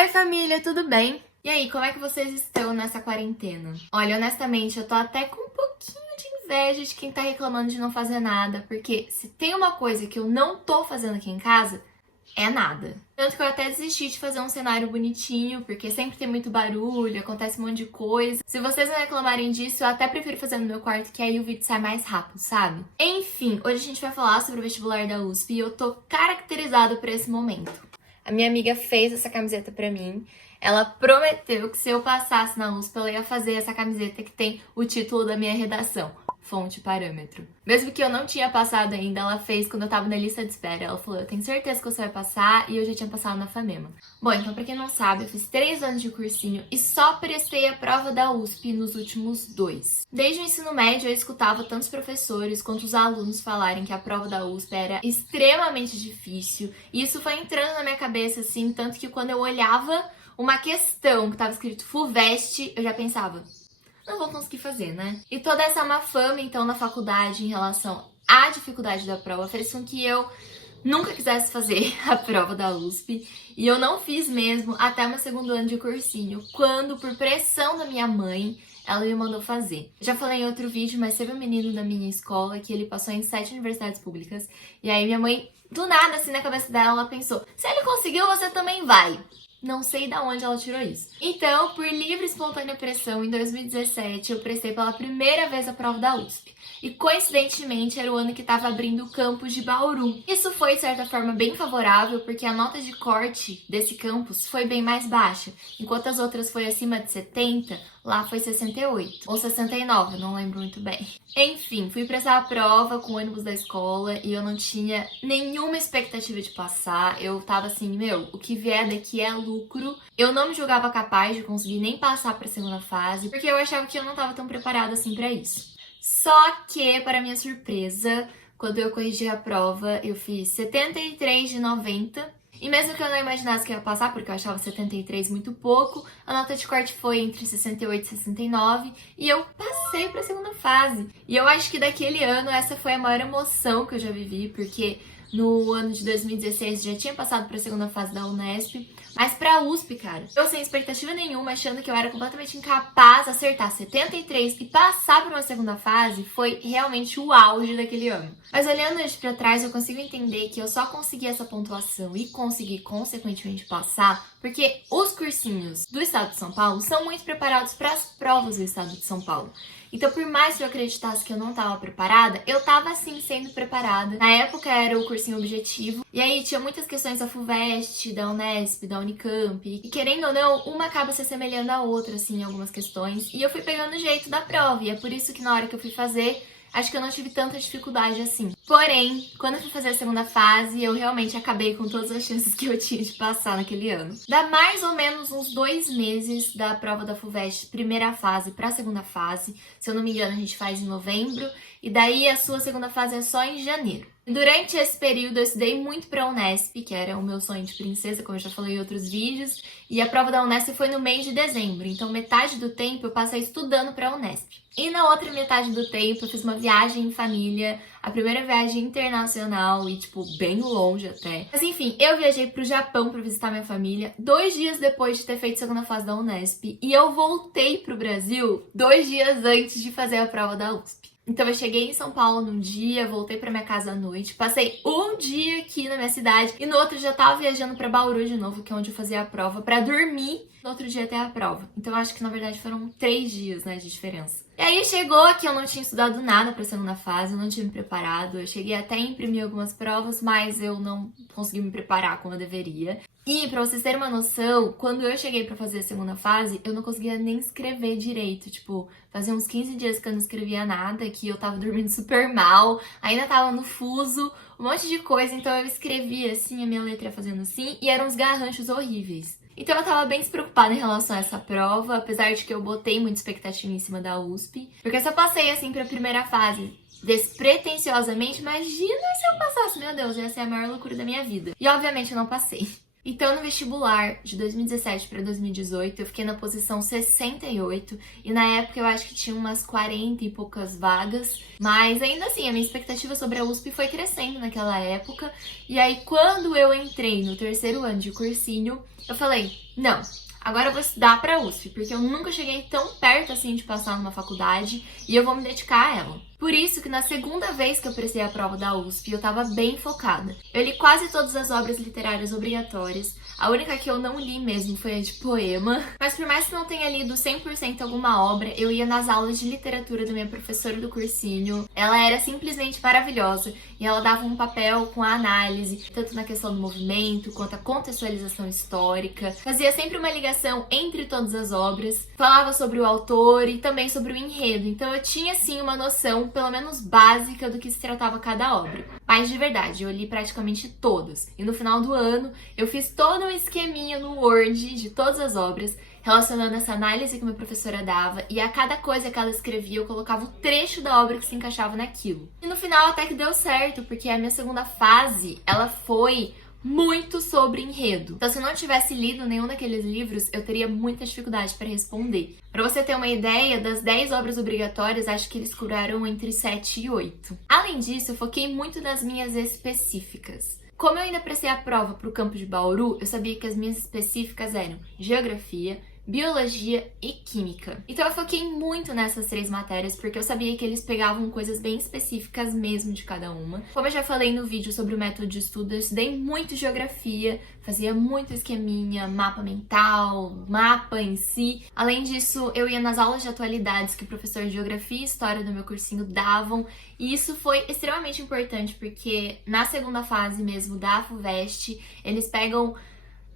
Oi família, tudo bem? E aí, como é que vocês estão nessa quarentena? Olha, honestamente, eu tô até com um pouquinho de inveja de quem tá reclamando de não fazer nada, porque se tem uma coisa que eu não tô fazendo aqui em casa, é nada. Tanto que eu até desisti de fazer um cenário bonitinho, porque sempre tem muito barulho, acontece um monte de coisa. Se vocês não reclamarem disso, eu até prefiro fazer no meu quarto, que aí o vídeo sai mais rápido, sabe? Enfim, hoje a gente vai falar sobre o vestibular da USP e eu tô caracterizada por esse momento. A minha amiga fez essa camiseta pra mim. Ela prometeu que se eu passasse na USP, ela ia fazer essa camiseta que tem o título da minha redação, fonte parâmetro. Mesmo que eu não tinha passado ainda, ela fez quando eu tava na lista de espera. Ela falou, eu tenho certeza que você vai passar, e eu já tinha passado na FAMEMA. Bom, então pra quem não sabe, eu fiz 3 anos de cursinho e só prestei a prova da USP nos últimos 2. Desde o ensino médio eu escutava tanto os professores quanto os alunos falarem que a prova da USP era extremamente difícil. E isso foi entrando na minha cabeça, assim, tanto que quando eu olhava uma questão que tava escrito FUVEST, eu já pensava, não vou conseguir fazer, né? E toda essa má fama, então, na faculdade em relação à dificuldade da prova fez com que eu nunca quisesse fazer a prova da USP. E eu não fiz mesmo até meu segundo ano de cursinho, quando, por pressão da minha mãe, ela me mandou fazer. Já falei em outro vídeo, mas teve um menino da minha escola que ele passou em 7 universidades públicas. E aí minha mãe, do nada, assim, na cabeça dela, ela pensou, se ele conseguiu, você também vai. Não sei de onde ela tirou isso. Então, por livre e espontânea pressão, em 2017, eu prestei pela primeira vez a prova da USP. E, coincidentemente, era o ano que estava abrindo o campus de Bauru. Isso foi, de certa forma, bem favorável, porque a nota de corte desse campus foi bem mais baixa. Enquanto as outras foi acima de 70, lá foi 68. Ou 69, não lembro muito bem. Enfim, fui prestar a prova com o ônibus da escola e eu não tinha nenhuma expectativa de passar. Eu tava assim, o que vier daqui é lucro. Eu não me julgava capaz de conseguir nem passar pra segunda fase, porque eu achava que eu não tava tão preparada assim pra isso. Só que, para minha surpresa, quando eu corrigi a prova, eu fiz 73 de 90. E mesmo que eu não imaginasse que eu ia passar, porque eu achava 73 muito pouco, a nota de corte foi entre 68 e 69 e eu passei para a segunda fase. E eu acho que daquele ano essa foi a maior emoção que eu já vivi, porque no ano de 2016 já tinha passado para a segunda fase da Unesp, mas para a USP, cara, eu sem expectativa nenhuma, achando que eu era completamente incapaz de acertar 73 e passar para uma segunda fase, foi realmente o auge daquele ano. Mas olhando hoje para trás, eu consigo entender que eu só consegui essa pontuação e consegui consequentemente passar porque os cursinhos do estado de São Paulo são muito preparados para as provas do estado de São Paulo. Então, por mais que eu acreditasse que eu não estava preparada, eu estava sim sendo preparada. Na época era o cursinho objetivo, e aí tinha muitas questões da FUVEST, da Unesp, da Unicamp, e querendo ou não, uma acaba se assemelhando à outra, assim, em algumas questões, e eu fui pegando o jeito da prova, e é por isso que na hora que eu fui fazer, acho que eu não tive tanta dificuldade assim. Porém, quando eu fui fazer a segunda fase, eu realmente acabei com todas as chances que eu tinha de passar naquele ano. Dá mais ou menos uns 2 meses da prova da FUVEST, primeira fase para a segunda fase. Se eu não me engano, a gente faz em novembro. E daí a sua segunda fase é só em janeiro. Durante esse período eu estudei muito para a Unesp, que era o meu sonho de princesa, como eu já falei em outros vídeos, e a prova da Unesp foi no mês de dezembro, então metade do tempo eu passei estudando para a Unesp. E na outra metade do tempo eu fiz uma viagem em família, a primeira viagem internacional e tipo bem longe até. Mas enfim, eu viajei pro Japão para visitar minha família 2 dias depois de ter feito a segunda fase da Unesp, e eu voltei pro Brasil 2 dias antes de fazer a prova da USP. Então eu cheguei em São Paulo num dia, voltei pra minha casa à noite, passei um dia aqui na minha cidade e no outro já tava viajando pra Bauru de novo, que é onde eu fazia a prova, pra dormir no outro dia até a prova. Então eu acho que na verdade foram 3 dias, né, de diferença. E aí chegou que eu não tinha estudado nada pra segunda fase, eu não tinha me preparado, eu cheguei até a imprimir algumas provas, mas eu não consegui me preparar como eu deveria. E pra vocês terem uma noção, quando eu cheguei pra fazer a segunda fase, eu não conseguia nem escrever direito. Tipo, fazia uns 15 dias que eu não escrevia nada, que eu tava dormindo super mal, ainda tava no fuso, um monte de coisa. Então eu escrevia assim, a minha letra ia fazendo assim, e eram uns garranchos horríveis. Então eu tava bem despreocupada em relação a essa prova, apesar de que eu botei muita expectativa em cima da USP. Porque se eu passei assim pra primeira fase despretensiosamente, imagina se eu passasse, meu Deus, ia ser a maior loucura da minha vida. E obviamente eu não passei. Então, no vestibular de 2017 para 2018, eu fiquei na posição 68 e na época eu acho que tinha umas 40 e poucas vagas, mas ainda assim, a minha expectativa sobre a USP foi crescendo naquela época. E aí, quando eu entrei no terceiro ano de cursinho, eu falei, não, agora eu vou estudar para a USP, porque eu nunca cheguei tão perto assim de passar numa faculdade e eu vou me dedicar a ela. Por isso que na segunda vez que eu prestei a prova da USP, eu tava bem focada. Eu li quase todas as obras literárias obrigatórias. A única que eu não li mesmo foi a de poema. Mas por mais que não tenha lido 100% alguma obra, eu ia nas aulas de literatura da minha professora do cursinho. Ela era simplesmente maravilhosa e ela dava um papel com a análise, tanto na questão do movimento quanto a contextualização histórica. Fazia sempre uma ligação entre todas as obras, falava sobre o autor e também sobre o enredo. Então eu tinha sim uma noção pelo menos básica do que se tratava cada obra. Mas de verdade, eu li praticamente todas. E no final do ano, eu fiz todo um esqueminha no Word de todas as obras, relacionando essa análise que minha professora dava, e a cada coisa que ela escrevia, eu colocava o trecho da obra que se encaixava naquilo. E no final até que deu certo, porque a minha segunda fase, ela foi muito sobre enredo. Então, se eu não tivesse lido nenhum daqueles livros, eu teria muita dificuldade para responder. Para você ter uma ideia, das 10 obras obrigatórias, acho que eles curaram entre 7 e 8. Além disso, eu foquei muito nas minhas específicas. Como eu ainda prestei a prova para o campo de Bauru, eu sabia que as minhas específicas eram geografia, biologia e química. Então eu foquei muito nessas 3 matérias porque eu sabia que eles pegavam coisas bem específicas mesmo de cada uma. Como eu já falei no vídeo sobre o método de estudo, eu estudei muito geografia, fazia muito esqueminha, mapa mental, mapa em si. Além disso, eu ia nas aulas de atualidades que o professor de geografia e história do meu cursinho davam, e isso foi extremamente importante porque na segunda fase mesmo da FUVEST, eles pegam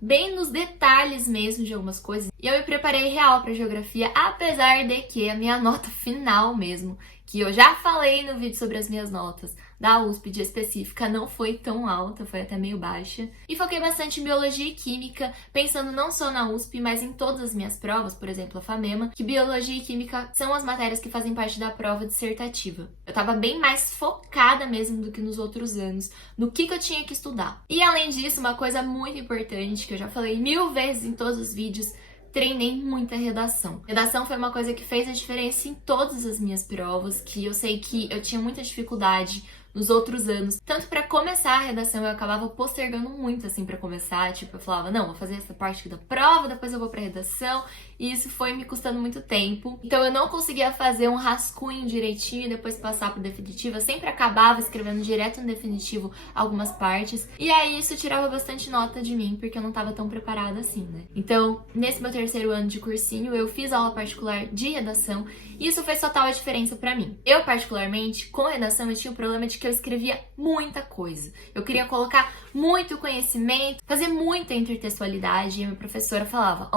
bem nos detalhes mesmo de algumas coisas. E eu me preparei real para geografia, apesar de que a minha nota final mesmo, que eu já falei no vídeo sobre as minhas notas da USP de específica, não foi tão alta, foi até meio baixa. E foquei bastante em biologia e química, pensando não só na USP, mas em todas as minhas provas, por exemplo, a FAMEMA, que biologia e química são as matérias que fazem parte da prova dissertativa. Eu tava bem mais focada mesmo do que nos outros anos, no que eu tinha que estudar. E além disso, uma coisa muito importante, que eu já falei 1000 vezes em todos os vídeos, treinei muita redação. Redação foi uma coisa que fez a diferença em todas as minhas provas, que eu sei que eu tinha muita dificuldade nos outros anos. Tanto para começar a redação, eu acabava postergando muito, assim, para começar. Tipo, eu falava, não, vou fazer essa parte aqui da prova, depois eu vou pra redação. E isso foi me custando muito tempo. Então eu não conseguia fazer um rascunho direitinho e depois passar pro definitivo. Eu sempre acabava escrevendo direto no definitivo algumas partes. E aí isso tirava bastante nota de mim, porque eu não tava tão preparada assim, né? Então, nesse meu terceiro ano de cursinho, eu fiz aula particular de redação. E isso fez total a diferença pra mim. Eu, particularmente, com redação, eu tinha o problema de que eu escrevia muita coisa. Eu queria colocar muito conhecimento, fazer muita intertextualidade. E a minha professora falava,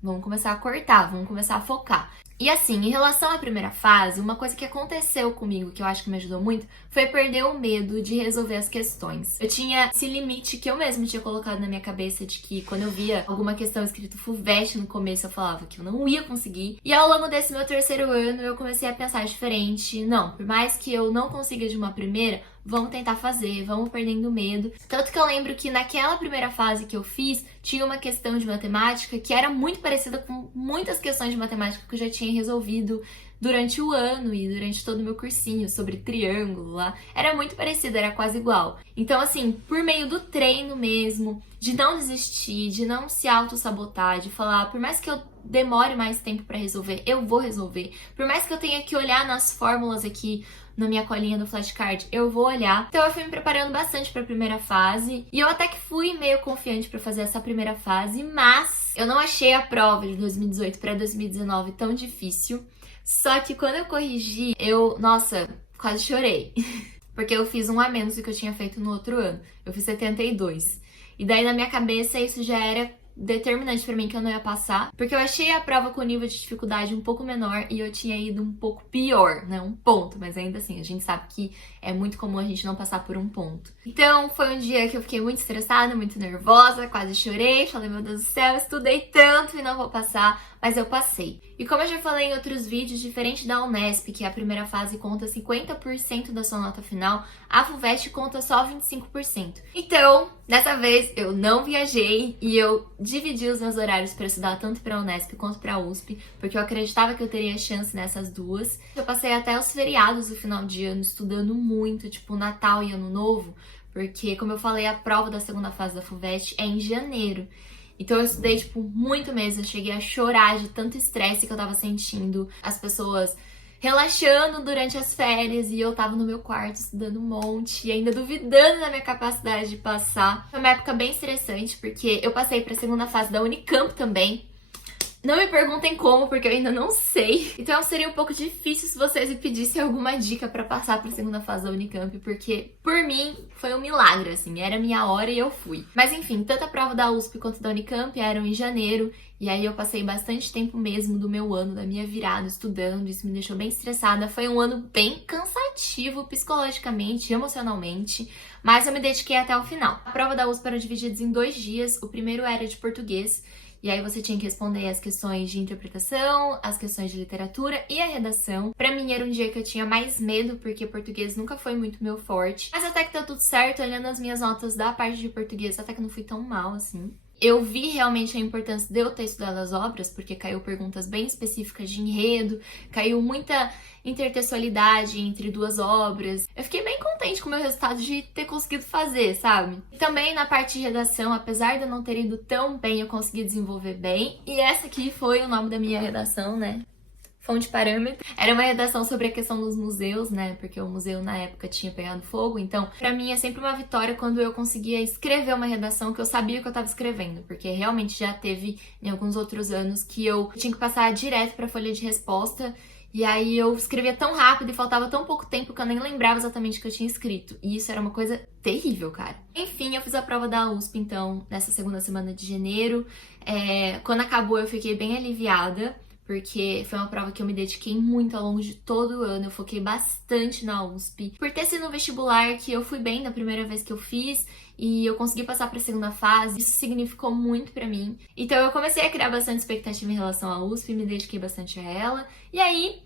vamos começar a cortar, vamos começar a focar. E assim, em relação à primeira fase, uma coisa que aconteceu comigo, que eu acho que me ajudou muito, foi perder o medo de resolver as questões. Eu tinha esse limite que eu mesma tinha colocado na minha cabeça de que quando eu via alguma questão escrito FUVEST no começo, eu falava que eu não ia conseguir. E ao longo desse meu terceiro ano, eu comecei a pensar diferente. Não, por mais que eu não consiga de uma primeira, vamos tentar fazer, vamos perdendo medo. Tanto que eu lembro que naquela primeira fase que eu fiz, tinha uma questão de matemática que era muito parecida com muitas questões de matemática que eu já tinha resolvido durante o ano e durante todo o meu cursinho sobre triângulo lá. Era muito parecido, era quase igual. Então, assim, por meio do treino mesmo, de não desistir, de não se auto-sabotar, de falar, por mais que eu demore mais tempo pra resolver, eu vou resolver. Por mais que eu tenha que olhar nas fórmulas aqui na minha colinha do flashcard, eu vou olhar. Então eu fui me preparando bastante para a primeira fase, e eu até que fui meio confiante para fazer essa primeira fase, mas eu não achei a prova de 2018 para 2019 tão difícil. Só que quando eu corrigi, nossa, quase chorei. Porque eu fiz um a menos do que eu tinha feito no outro ano. Eu fiz 72. E daí na minha cabeça isso já era determinante pra mim que eu não ia passar, porque eu achei a prova com nível de dificuldade um pouco menor e eu tinha ido um pouco pior, né? Um ponto, mas ainda assim, a gente sabe que é muito comum a gente não passar por um ponto. Então, foi um dia que eu fiquei muito estressada, muito nervosa, quase chorei, falei, meu Deus do céu, eu estudei tanto e não vou passar, mas eu passei. E como eu já falei em outros vídeos, diferente da Unesp, que a primeira fase conta 50% da sua nota final, a FUVEST conta só 25%. Então, dessa vez, eu não viajei e eu dividi os meus horários para estudar tanto para a Unesp quanto para a USP, porque eu acreditava que eu teria chance nessas duas. Eu passei até os feriados do final de ano estudando muito, tipo Natal e Ano Novo, porque, como eu falei, a prova da segunda fase da FUVEST é em janeiro. Então eu estudei, tipo, muito mesmo. Eu cheguei a chorar de tanto estresse que eu tava sentindo. As pessoas relaxando durante as férias e eu tava no meu quarto estudando um monte e ainda duvidando da minha capacidade de passar. Foi uma época bem estressante, porque eu passei pra segunda fase da Unicamp também. Não me perguntem como, porque eu ainda não sei. Então seria um pouco difícil se vocês me pedissem alguma dica pra passar pra segunda fase da Unicamp, porque por mim foi um milagre, assim, era a minha hora e eu fui. Mas enfim, tanto a prova da USP quanto da Unicamp eram em janeiro, e aí eu passei bastante tempo mesmo do meu ano, da minha virada, estudando, isso me deixou bem estressada. Foi um ano bem cansativo psicologicamente, emocionalmente, mas eu me dediquei até o final. A prova da USP era dividida em 2 dias, o primeiro era de português, e aí você tinha que responder as questões de interpretação, as questões de literatura e a redação. Pra mim era um dia que eu tinha mais medo, porque português nunca foi muito meu forte. Mas até que deu tudo certo, olhando as minhas notas da parte de português, até que não fui tão mal assim. Eu vi realmente a importância de eu ter estudado as obras, porque caiu perguntas bem específicas de enredo, caiu muita intertextualidade entre 2 obras. Eu fiquei bem contente com o meu resultado de ter conseguido fazer, sabe? E também na parte de redação, apesar de eu não ter ido tão bem, eu consegui desenvolver bem. E essa aqui foi o nome da minha redação, né? Fonte parâmetro. Era uma redação sobre a questão dos museus, né? Porque o museu na época tinha pegado fogo. Então, pra mim é sempre uma vitória quando eu conseguia escrever uma redação que eu sabia que eu tava escrevendo. Porque realmente já teve em alguns outros anos que eu tinha que passar direto pra folha de resposta. E aí eu escrevia tão rápido e faltava tão pouco tempo que eu nem lembrava exatamente o que eu tinha escrito. E isso era uma coisa terrível, cara. Enfim, eu fiz a prova da USP, então, nessa segunda semana de janeiro. Quando acabou, eu fiquei bem aliviada, porque foi uma prova que eu me dediquei muito ao longo de todo o ano. Eu foquei bastante na USP. Por ter sido um vestibular que eu fui bem da primeira vez que eu fiz, e eu consegui passar para a segunda fase, isso significou muito para mim. Então eu comecei a criar bastante expectativa em relação à USP, me dediquei bastante a ela. E aí,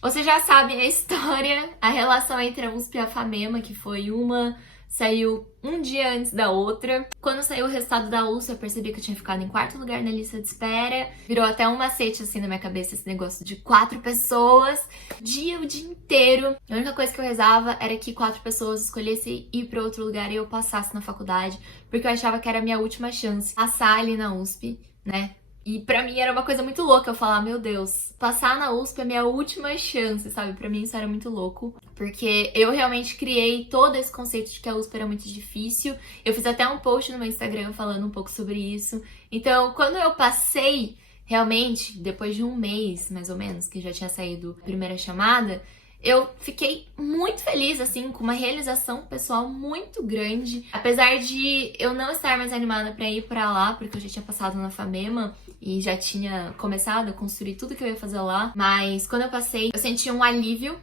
vocês já sabem a história, a relação entre a USP e a FAMEMA, que foi uma saiu um dia antes da outra. Quando saiu o resultado da USP, eu percebi que eu tinha ficado em 4º lugar na lista de espera. Virou até um macete assim na minha cabeça esse negócio de 4 pessoas, o dia inteiro. A única coisa que eu rezava era que 4 pessoas escolhessem ir para outro lugar e eu passasse na faculdade, porque eu achava que era a minha última chance passar ali na USP, né? E pra mim era uma coisa muito louca eu falar, meu Deus, passar na USP é a minha última chance, sabe? Pra mim isso era muito louco, porque eu realmente criei todo esse conceito de que a USP era muito difícil. Eu fiz até um post no meu Instagram falando um pouco sobre isso. Então, quando eu passei, realmente, depois de um mês, mais ou menos, que já tinha saído a primeira chamada, eu fiquei muito feliz, assim, com uma realização pessoal muito grande. Apesar de eu não estar mais animada pra ir pra lá, porque eu já tinha passado na FAMEMA e já tinha começado a construir tudo que eu ia fazer lá. Mas quando eu passei, eu senti um alívio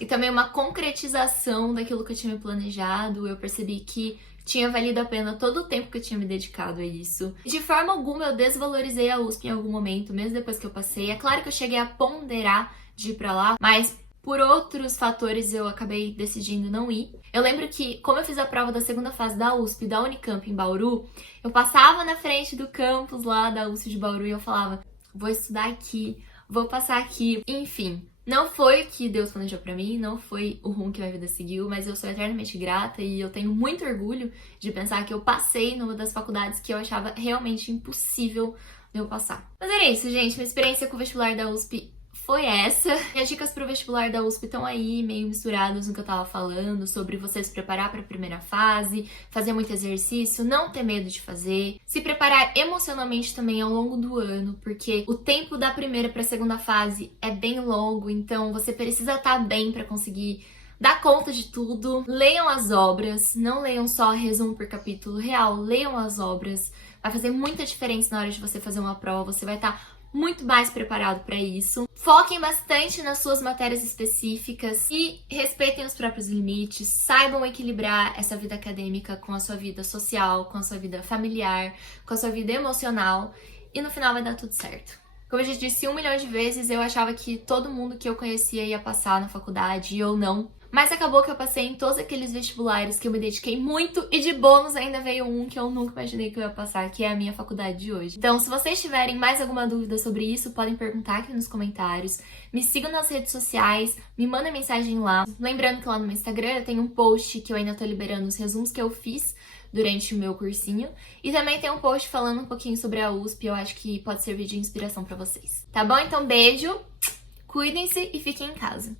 e também uma concretização daquilo que eu tinha me planejado. Eu percebi que tinha valido a pena todo o tempo que eu tinha me dedicado a isso. De forma alguma eu desvalorizei a USP em algum momento, mesmo depois que eu passei. É claro que eu cheguei a ponderar de ir pra lá, mas por outros fatores eu acabei decidindo não ir. Eu lembro que, como eu fiz a prova da segunda fase da USP e da Unicamp em Bauru, eu passava na frente do campus lá da USP de Bauru e eu falava, vou estudar aqui, vou passar aqui. Enfim, não foi o que Deus planejou pra mim, não foi o rumo que minha vida seguiu, mas eu sou eternamente grata e eu tenho muito orgulho de pensar que eu passei numa das faculdades que eu achava realmente impossível de eu passar. Mas era isso, gente. Minha experiência com o vestibular da USP foi essa. E as dicas pro vestibular da USP estão aí, meio misturadas no que eu tava falando, sobre você se preparar pra primeira fase, fazer muito exercício, não ter medo de fazer, se preparar emocionalmente também ao longo do ano, porque o tempo da primeira pra segunda fase é bem longo, então você precisa estar bem pra conseguir dá conta de tudo. Leiam as obras, não leiam só resumo por capítulo real, leiam as obras. Vai fazer muita diferença na hora de você fazer uma prova, você vai estar muito mais preparado para isso. Foquem bastante nas suas matérias específicas e respeitem os próprios limites. Saibam equilibrar essa vida acadêmica com a sua vida social, com a sua vida familiar, com a sua vida emocional e no final vai dar tudo certo. Como eu já disse 1 milhão de vezes, eu achava que todo mundo que eu conhecia ia passar na faculdade e eu não. Mas acabou que eu passei em todos aqueles vestibulares que eu me dediquei muito e de bônus ainda veio um que eu nunca imaginei que eu ia passar, que é a minha faculdade de hoje. Então, se vocês tiverem mais alguma dúvida sobre isso, podem perguntar aqui nos comentários. Me sigam nas redes sociais, me mandem mensagem lá. Lembrando que lá no meu Instagram eu tenho um post que eu ainda tô liberando os resumos que eu fiz durante o meu cursinho. E também tem um post falando um pouquinho sobre a USP, eu acho que pode servir de inspiração pra vocês. Tá bom? Então, beijo, cuidem-se e fiquem em casa.